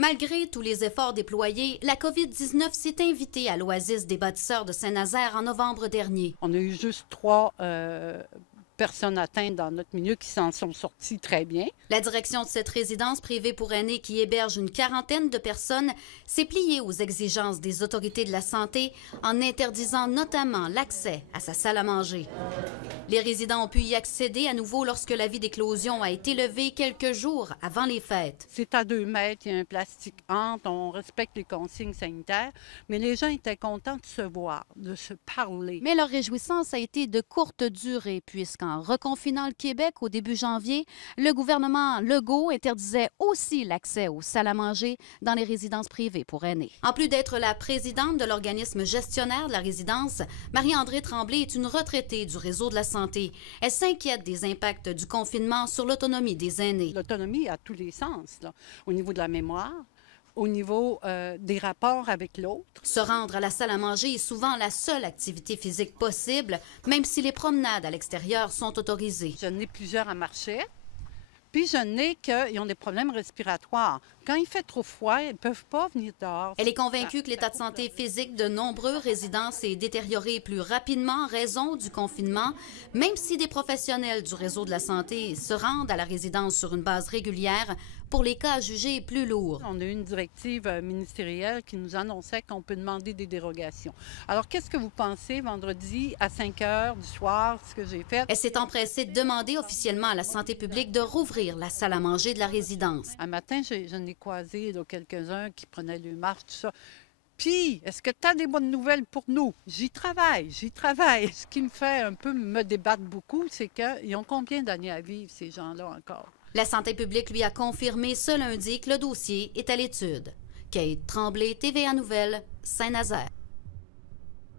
Malgré tous les efforts déployés, la COVID-19 s'est invitée à l'Oasis des bâtisseurs de Saint-Nazaire en novembre dernier. On a eu juste 3 personnes atteintes dans notre milieu qui s'en sont sorties très bien. La direction de cette résidence privée pour aînés qui héberge une quarantaine de personnes s'est pliée aux exigences des autorités de la santé en interdisant notamment l'accès à sa salle à manger. Les résidents ont pu y accéder à nouveau lorsque l'avis d'éclosion a été levé quelques jours avant les fêtes. C'est à 2 mètres, il y a un plastique entre, on respecte les consignes sanitaires, mais les gens étaient contents de se voir, de se parler. Mais leur réjouissance a été de courte durée puisqu'en reconfinant le Québec au début janvier, le gouvernement Legault interdisait aussi l'accès aux salles à manger dans les résidences privées pour aînés. En plus d'être la présidente de l'organisme gestionnaire de la résidence, Marie-Andrée Tremblay est une retraitée du réseau de la santé. Elle s'inquiète des impacts du confinement sur l'autonomie des aînés. L'autonomie à tous les sens, là, au niveau de la mémoire, au niveau des rapports avec l'autre. Se rendre à la salle à manger est souvent la seule activité physique possible, même si les promenades à l'extérieur sont autorisées. J'en ai plusieurs à marcher, puis j'en ai qui ont des problèmes respiratoires. Quand il fait trop froid, ils ne peuvent pas venir dehors. Elle est convaincue que l'état de santé physique de nombreux résidents s'est détérioré plus rapidement en raison du confinement, même si des professionnels du réseau de la santé se rendent à la résidence sur une base régulière pour les cas jugés plus lourds. On a eu une directive ministérielle qui nous annonçait qu'on peut demander des dérogations. Alors, qu'est-ce que vous pensez vendredi à 5 heures du soir, ce que j'ai fait? Elle s'est empressée de demander officiellement à la santé publique de rouvrir la salle à manger de la résidence. Un matin, j'en ai croisé quelques-uns qui prenaient le marche, tout ça. Puis, est-ce que tu as des bonnes nouvelles pour nous? J'y travaille, j'y travaille. Ce qui me fait un peu me débattre beaucoup, c'est qu'ils ont combien d'années à vivre, ces gens-là, encore? La santé publique lui a confirmé ce lundi que le dossier est à l'étude. Kate Tremblay, TVA Nouvelles, Saint-Nazaire.